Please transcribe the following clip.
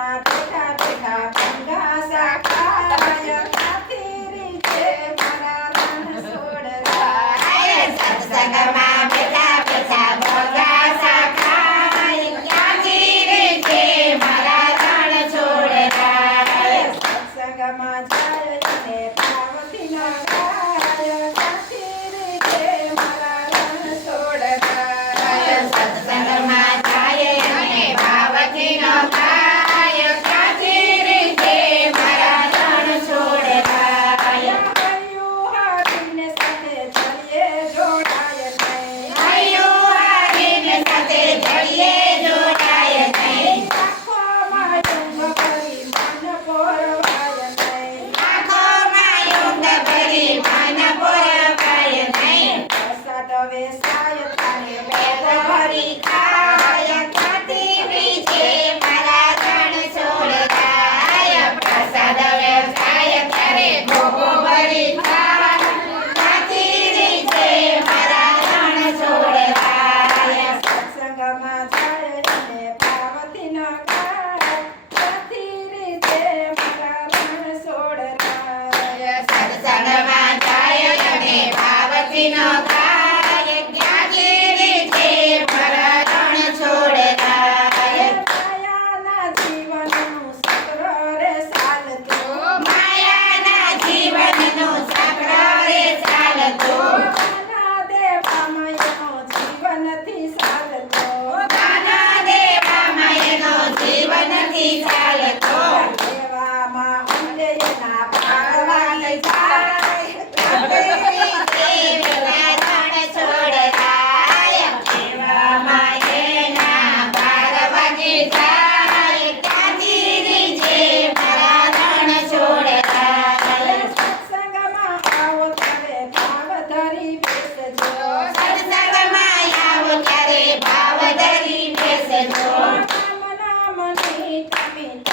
સત્સંગમાં બેઠા બેઠા કંગાસા ખાય કાતીરી છે મારા રણ છોડરાય સત્સંગમાં બેઠા બેઠા ભોગાસા ખાય કાતીરી છે મારા રણ છોડરાય સત્સંગમાં જાય અને પાર્વતીનો ગાય કાતીરી છે મારા રણ છોડરાય સત્સંગમાં જાય અને ભાવતીનો ગાય કાતીરી છે મારા રણ છોડરાય હૈયું હારીને સાથે ચલીએ જોડાય નહીં હૈયું હારીને સાથે જડીએ જોડાય નહીં આંખોમાં ઊંઘ ભરી મન પોરવાય નહીં આંખોમાં ઊંઘ ભરી મન પોરવાય નહીં પ્રસાદ વેસાય તારે પેટ ભરી ખાય કાતીરી છે મારા રણ છોડરાય પ્રસાદ વ્યવસાય કરે ભોગો ભરી ખાય કાતીરી છે મારા રણ છોડરાય સત્સંગમાં જાય અને પાર્વતીનો ગાય કાતીરી છે મારા રણ છોડરાય સત્સંગમાં જાય અને પાર્વતીનો ગાય કાતીરી છે મારા રણ છોડરાય માયાના જીવનનું સક્ર રે ચાલતું માયાના જીવનનું સક્ર રે ચાલતું નાના દેવામાં એનો જીવનથી ચાલતો નાના દેવામાં એનો જીવનથી ચાલતો એવામાં ઊંડે એના પારવાની જાય કાતીરી છે મારા રણ છોડરાય એવામાં એના પારવાની જાય કાતીરી છે મારા રણ છોડરાય સત્સંગમાં આવો ત્યારે ભાવ ધરી બેસજો સત્સંગમાં આવો ત્યારે ભાવ ધરી બેસજો નામ નામની તમે